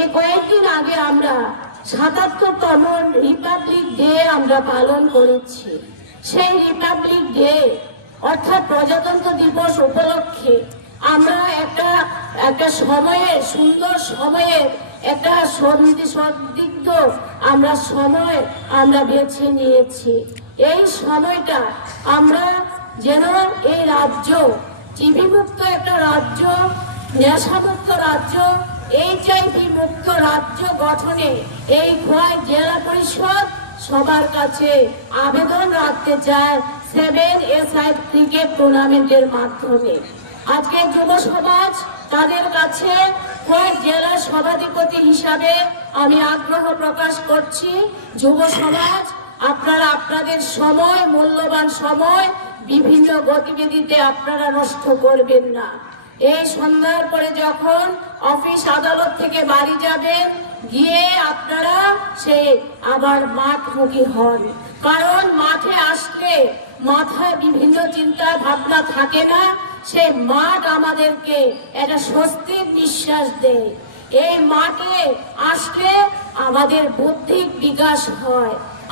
এই কয়েকদিন আগে আমরা ৭৭তম রিপাবলিক ডে আমরা পালন করেছি। সেই রিপাবলিক ডে অর্থাৎ প্রজাতন্ত্র দিবস উপলক্ষে আমরা একটা সময়ে সুন্দর সময়ের একটা সন্দিগ্ধ সময় আমরা বেছে নিয়েছি। এই সময়টা আমরা যেন এই রাজ্য টিভি মুক্ত একটা রাজ্য, নেশামুক্ত রাজ্য, HIV মুক্ত রাজ্য গঠনে এই খোয়াই জেলা পরিষদ সবার কাছে আবেদন রাখতে চায় 7SI ক্রিকেট টুর্নামেন্টের মাধ্যমে। আজকে যুব সমাজ তাদের কাছে খোয়াই জেলার সভাধিপতি হিসাবে আমি আগ্রহ প্রকাশ করছি। যুব সমাজ আপনারা আপনাদের সময়, মূল্যবান সময় বিভিন্ন গতিবিধিতে আপনারা নষ্ট করবেন না। এই সন্ধ্যার পরে যখন অফিস আদালত থেকে বাড়ি যাবেন, গিয়ে আপনারা সেই আবার মাঠমুখী হন। কারণ মাঠে আসলে মাথায় বিভিন্ন চিন্তা ভাবনা থাকে না, সেই মাঠ আমাদেরকে একটা স্বস্তির নিঃশ্বাস দেয়। এই মাঠে আসলে আমাদের বুদ্ধির বিকাশ হয়।